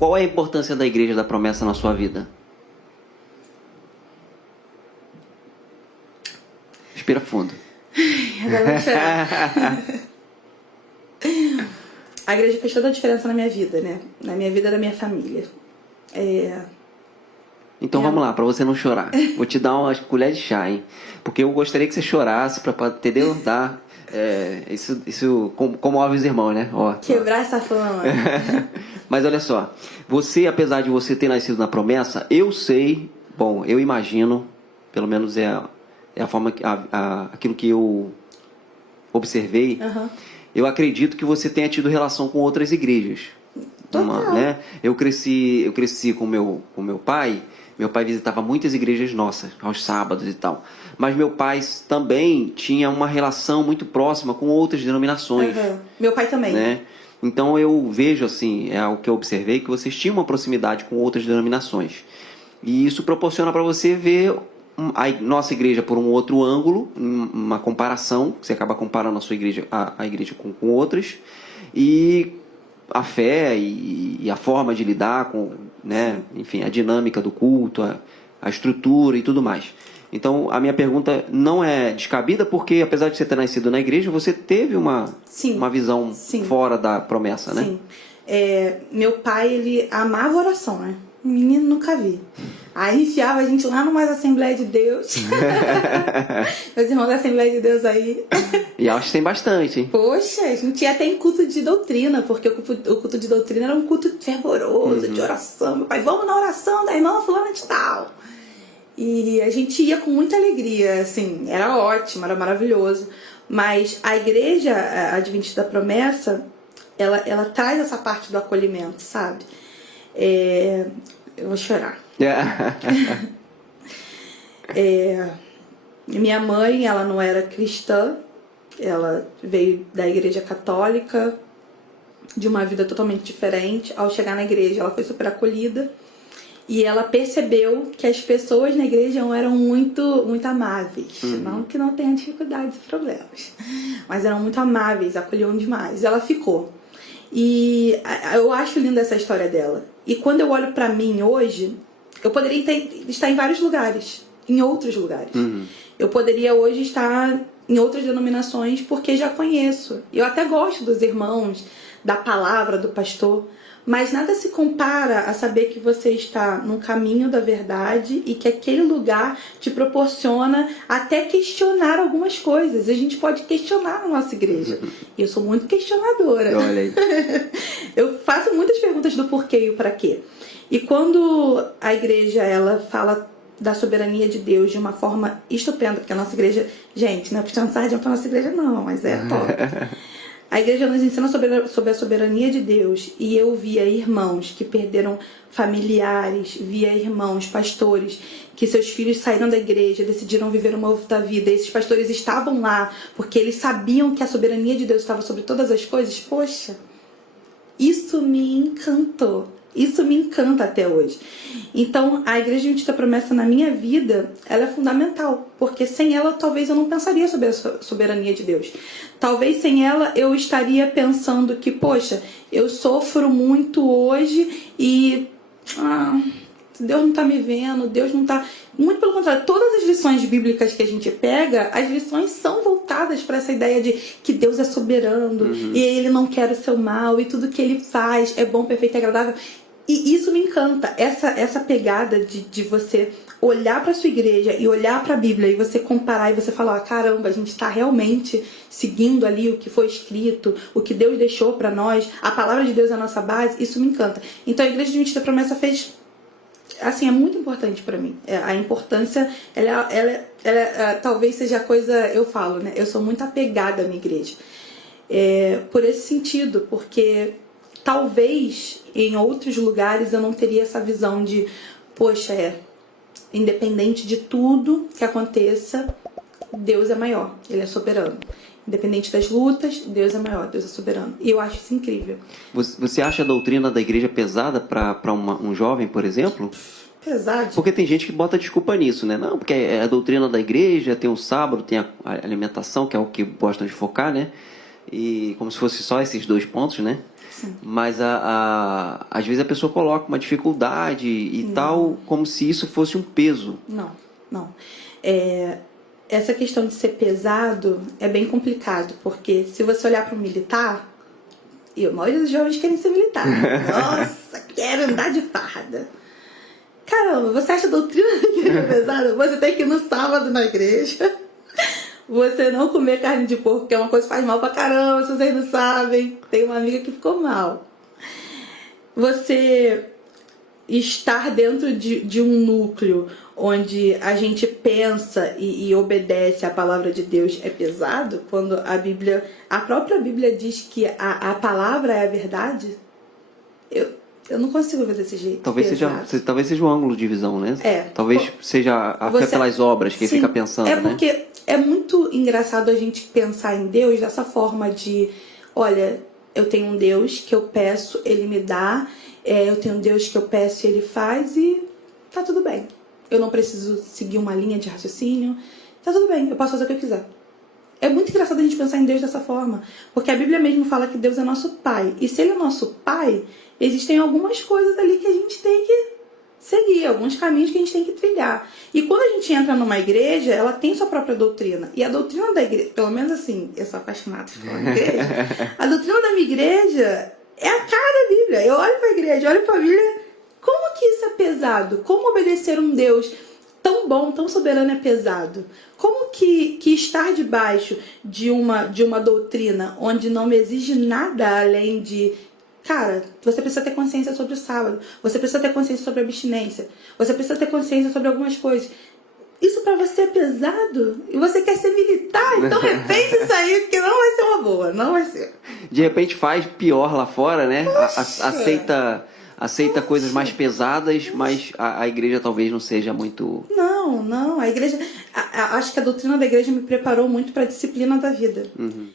Qual é a importância da Igreja da Promessa na sua vida? Respira fundo. Agora eu vou chorar. A igreja fez toda a diferença na minha vida, né? Na minha vida e da minha família. Então vamos lá, para você não chorar. Vou te dar uma colher de chá, hein? Porque eu gostaria que você chorasse para entendeu? Tá? Isso comove os irmãos, né? Ó, quebrar essa fama. Mas olha só, você, apesar de você ter nascido na promessa, eu sei, bom, eu imagino, pelo menos é a forma, aquilo que eu observei, eu acredito que você tenha tido relação com outras igrejas. Né? Eu cresci com meu pai. Meu pai visitava muitas igrejas nossas, aos sábados e tal. Mas meu pai também tinha uma relação muito próxima com outras denominações. Meu pai também. Né? Então eu vejo assim, é o que eu observei, que vocês tinham uma proximidade com outras denominações. E isso proporciona para você ver a nossa igreja por um outro ângulo, uma comparação, você acaba comparando a sua igreja, a igreja com outras, e a fé e a forma de lidar com, né, enfim, a dinâmica do culto, a estrutura e tudo mais. Então, a minha pergunta não é descabida, porque apesar de você ter nascido na igreja, você teve uma visão fora da promessa, né? Sim. Meu pai, ele amava oração, né? Menino, nunca vi. Aí enfiava a gente lá numa Assembleia de Deus. Meus irmãos da Assembleia de Deus aí. E acho que tem bastante, hein? Poxa, a gente ia até em culto de doutrina, porque o culto de doutrina era um culto fervoroso, de oração. Meu pai, vamos na oração da irmã fulana de tal. E a gente ia com muita alegria, assim, era ótimo, era maravilhoso. Mas a igreja Adventista da Promessa, ela traz essa parte do acolhimento, sabe? Eu vou chorar. Minha mãe, ela não era cristã, ela veio da igreja católica, de uma vida totalmente diferente. Ao chegar na igreja, ela foi super acolhida e ela percebeu que as pessoas na igreja eram muito, muito amáveis. Não que não tenha dificuldades e problemas, mas eram muito amáveis, acolhiam demais. Ela ficou. E eu acho linda essa história dela. E quando eu olho pra mim hoje, eu poderia estar em vários lugares, em outros lugares. Eu poderia hoje estar em outras denominações porque já conheço. Eu até gosto dos irmãos, da palavra, do pastor, mas nada se compara a saber que você está no caminho da verdade e que aquele lugar te proporciona até questionar algumas coisas. A gente pode questionar na nossa igreja. E eu sou muito questionadora. Olha aí. Eu faço muitas perguntas do porquê e o para quê. E quando a igreja ela fala da soberania de Deus de uma forma estupenda, porque a nossa igreja, gente, não é puxando sardinha para a nossa igreja não, mas é top. A igreja nos ensina sobre a soberania de Deus, e eu via irmãos que perderam familiares, via irmãos, pastores, que seus filhos saíram da igreja, decidiram viver uma outra vida. Esses pastores estavam lá porque eles sabiam que a soberania de Deus estava sobre todas as coisas. Poxa, isso me encantou. Isso me encanta até hoje. Então, a Igreja Adventista da Promessa na minha vida, ela é fundamental, porque sem ela talvez eu não pensaria sobre a soberania de Deus. Talvez sem ela eu estaria pensando que, poxa, eu sofro muito hoje e Deus não está me vendo, Deus não está... Muito pelo contrário, todas as lições bíblicas que a gente pega, as lições são voltadas para essa ideia de que Deus é soberano e Ele não quer o seu mal e tudo que Ele faz é bom, perfeito e agradável. E isso me encanta, essa pegada de você olhar para a sua igreja e olhar para a Bíblia e você comparar e você falar, caramba, a gente está realmente seguindo ali o que foi escrito, o que Deus deixou para nós, a palavra de Deus é a nossa base. Isso me encanta. Então a Igreja Adventista da Promessa fez, assim, é muito importante para mim. A importância, ela talvez seja a coisa, eu falo, né? Eu sou muito apegada à minha igreja. Por esse sentido, porque talvez em outros lugares eu não teria essa visão de, poxa, independente de tudo que aconteça, Deus é maior, Ele é soberano. Independente das lutas, Deus é maior, Deus é soberano. E eu acho isso incrível. Você acha a doutrina da igreja pesada para um jovem, por exemplo? Pesado. Porque tem gente que bota desculpa nisso, né? Não, porque é a doutrina da igreja, tem o sábado, tem a alimentação, que é o que gostam de focar, né? E como se fosse só esses dois pontos, né? Mas às vezes a pessoa coloca uma dificuldade e tal, como se isso fosse um peso. Não, não. Essa questão de ser pesado é bem complicado, porque se você olhar para um militar, e a maioria dos jovens querem ser militar. Nossa, quero andar de farda. Caramba, você acha a doutrina da igreja pesada? Você tem que ir no sábado na igreja. Você não comer carne de porco, que é uma coisa que faz mal pra caramba, se vocês não sabem. Tem uma amiga que ficou mal. Você estar dentro de um núcleo onde a gente pensa e obedece à palavra de Deus é pesado, quando a própria Bíblia diz que a palavra é a verdade, eu não consigo ver desse jeito. Talvez seja um ângulo de visão, né? Talvez seja a fé pelas obras que fica pensando, né? Porque é muito engraçado a gente pensar em Deus dessa forma de, olha, eu tenho um Deus que eu peço, Ele me dá, eu tenho um Deus que eu peço e Ele faz e tá tudo bem. Eu não preciso seguir uma linha de raciocínio, tá tudo bem, eu posso fazer o que eu quiser. É muito engraçado a gente pensar em Deus dessa forma, porque a Bíblia mesmo fala que Deus é nosso Pai, e se Ele é nosso Pai, existem algumas coisas ali que a gente tem que seguir, alguns caminhos que a gente tem que trilhar. E quando a gente entra numa igreja, ela tem sua própria doutrina. E a doutrina da igreja, pelo menos assim, eu sou apaixonada pela igreja, a doutrina da minha igreja é a cara da Bíblia. Eu olho para a igreja, olho para a Bíblia, como que isso é pesado? Como obedecer um Deus tão bom, tão soberano é pesado? Como que estar debaixo de uma doutrina onde não me exige nada além de... Cara, você precisa ter consciência sobre o sábado. Você precisa ter consciência sobre a abstinência. Você precisa ter consciência sobre algumas coisas. Isso pra você é pesado? E você quer ser militar? Então repense isso aí, porque não vai ser uma boa. Não vai ser. De repente faz pior lá fora, né? Aceita coisas mais pesadas, mas a igreja talvez não seja muito... Não. A igreja... Acho que a doutrina da igreja me preparou muito pra disciplina da vida. Uhum.